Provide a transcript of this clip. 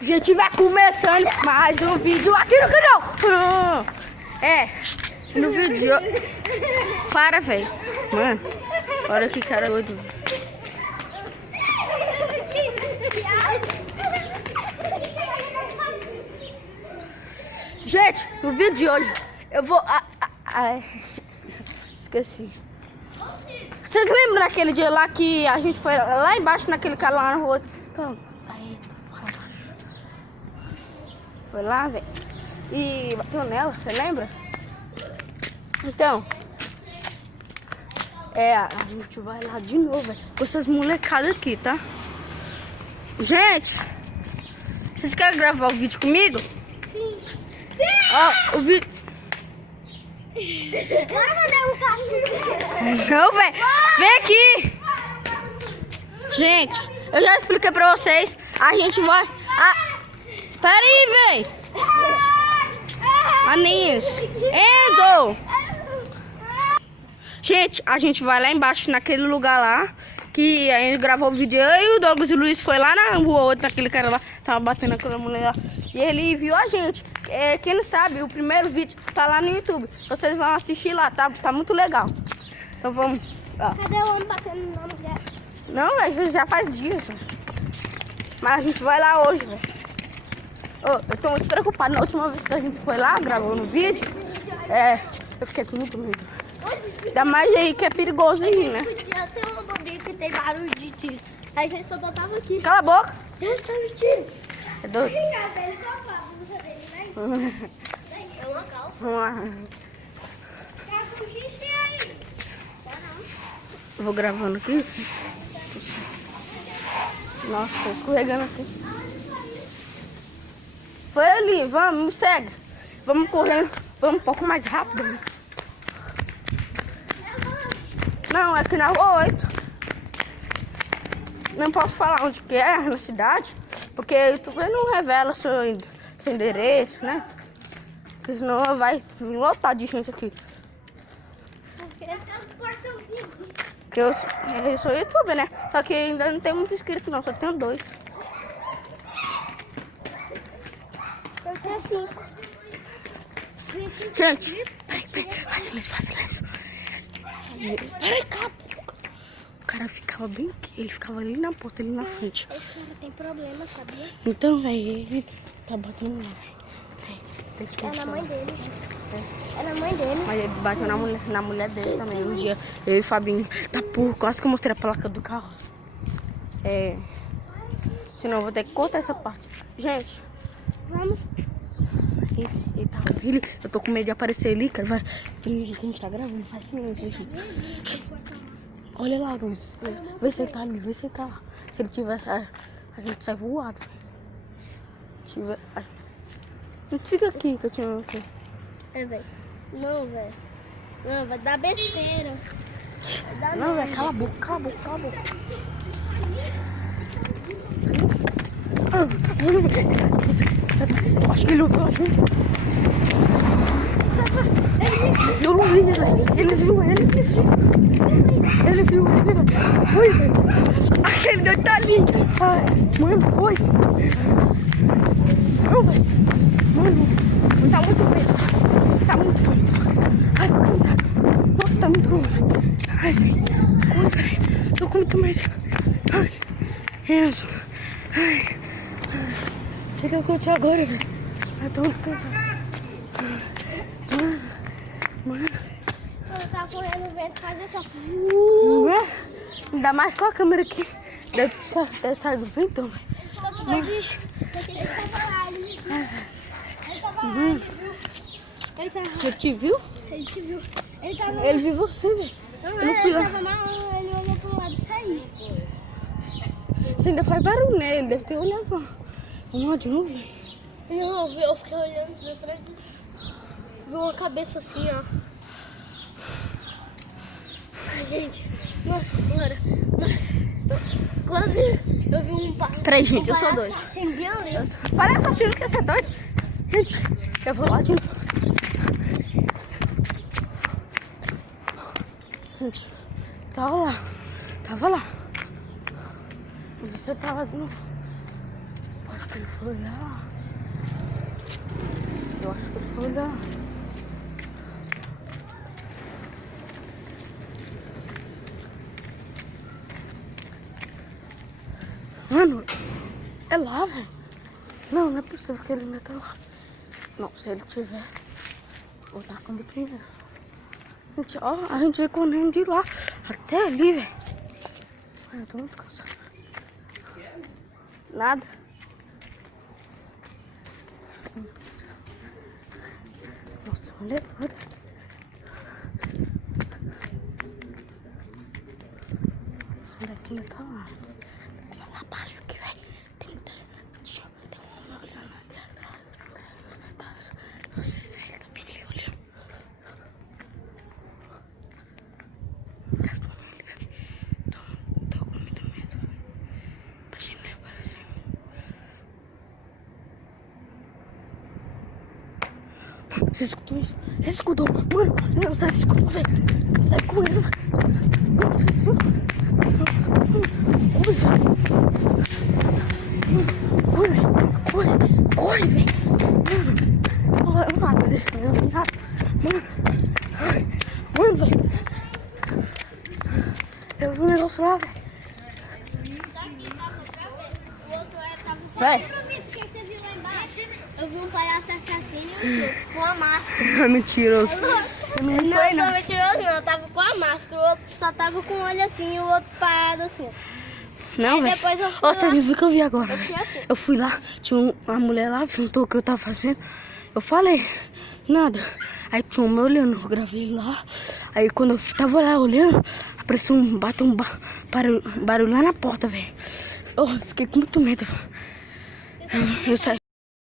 A gente vai começando mais um vídeo aqui no canal. No vídeo. Para, velho. Mano, olha que cara doido. Gente, no vídeo de hoje eu vou... esqueci. Vocês lembram daquele dia lá que a gente foi lá embaixo naquele cara lá na rua? Então, aí, foi lá, velho. E bateu nela, você lembra? Então, a gente vai lá de novo, velho. Com essas molecadas aqui, tá? Gente, vocês querem gravar o vídeo comigo? Sim. Ó, o vídeo... Bora mandar um carro. Não, velho. Vem aqui. Gente, eu já expliquei pra vocês. A gente vai... Pera aí, velho. Aninhos. Enzo. Gente, a gente vai lá embaixo naquele lugar lá que a gente gravou o vídeo. Eu e o Douglas e o Luiz foi lá na rua, outro, naquele cara lá, tava batendo aquela mulher lá. E ele viu a gente. Quem não sabe, o primeiro vídeo tá lá no YouTube. Vocês vão assistir lá, tá muito legal. Então vamos. Cadê o homem batendo na mulher? Não, velho, já faz dias. Mas a gente vai lá hoje, velho. Eu tô muito preocupado. Na última vez que a gente foi lá, gravou no vídeo, eu fiquei com muito medo. Ainda mais aí que é perigoso aí, né? Podia ter uma bobinha que tem barulho de tiro. Aí a gente só botava aqui. Cala a boca. Gente, tá de tiro. É doido. É uma calça. Vamos lá. Quer com xixi aí? Eu vou gravando aqui. Nossa, tô escorregando aqui. Foi ali, vamos, me segue. Vamos correndo, vamos um pouco mais rápido. Não, é aqui na rua 8. Não posso falar onde que é, na cidade, porque o YouTube não revela seu endereço, né? Porque senão vai lotar de gente aqui. Porque eu sou youtuber, né? Só que ainda não tem muito inscrito não, só tenho 2. Eu tenho assim. Gente, peraí, faz silêncio. Peraí, cala a boca. O cara ficava bem aqui, ele ficava ali na porta, ali na frente. Esse cara tem problema, sabia? Então, velho, ele tá batendo lá, velho. É na mãe dele. É na mãe dele. Mas ele bateu na mulher dele também, um dia. Eu e o Fabinho. Tá porra, quase que eu mostrei a placa do carro. Senão eu vou ter que cortar essa parte. Gente, Vamos. eu tô com medo de aparecer ali, cara. Vai fingir que a gente tá gravando, faz silêncio, gente. Olha lá, Luiz. Vê se ele tá ali, vê se ele tá lá. Se ele tiver, a gente sai voado. A gente fica aqui, que eu tinha aqui. Velho. Não, velho. Não, vai dar besteira. Vai dar Não, merda. velho, cala a boca. Acho que ele ouviu a gente. Eu não vi, velho. Ele viu. Foi, velho. Aquele doido tá ali. Ai, mano, foi. Não, velho. Mano, tá muito feio. Ai, tô cansado. Nossa, tá muito longe. Ai, velho. Corre, velho. Tô com muito medo. Ai, Enzo. Ai. Sei que eu curti agora, velho. Ai, tô muito cansado. Mano. Quando tá correndo o vento, fazer só. Não é? Ainda mais com a câmera aqui. Deve sair do vento, velho. Ficou com medo de... Ele te viu? Ele te viu. Ele tava... Ele viu você, velho. Não, Eu não fui lá. ele tava mal, ele olhou pro lado e saiu. Você ainda faz barulho, né? Ele deve ter olhado pra... Vamos lá de novo, velho. Não, eu fiquei olhando pra trás. Vi uma cabeça assim, ó. Ai, gente. Nossa senhora. Nossa. Quase eu vi um palhaço. Peraí, gente, eu sou doido. Assim, bem ali. Parece assim que você é doido. Gente, eu vou lá de novo. Gente, tava lá. Você tava de novo. Pode Ele foi olhar. Eu acho que ele foi olhar. Mano, é lá, velho. Não, não é possível que ele ainda tá lá. Não, se ele tiver, vou tacando primeiro. Gente, ó, a gente veio correndo de lá até ali, velho. Mano, eu tô muito cansado. Nada. Nossa, olha agora. Esse daqui ainda tá lá. Vamos lá abaixo aqui, velho. Tem um homem olhando ali atrás. Nossa, ele tá bem ali olhando. Responde ele, velho. Tô com muito medo, velho. Imagina ele aparecendo. Você escutou isso? Você escutou? Mano, não, sai, escutou, velho. Sai correndo, velho. Corre, velho. Mano, corre, velho. Mano, eu mato, deixa eu mato. Mano, velho. Eu vi um negócio lá, velho. Vai. Eu vi um palhaço assassino com a máscara. Mentiroso. Não sou mentiroso, não. Eu tava com a máscara. O outro só tava com o olho assim e o outro parado assim. Não, velho. Depois eu fui Ó, vocês lá. não viram o que eu vi agora, Eu velho. fui assim. Eu fui lá, tinha uma mulher lá, perguntou o que eu tava fazendo. Eu falei, nada. Aí tinha um homem olhando, eu gravei lá. Aí quando eu tava lá olhando, apareceu bateu um barulho lá na porta, velho. Eu fiquei com muito medo. Eu saí.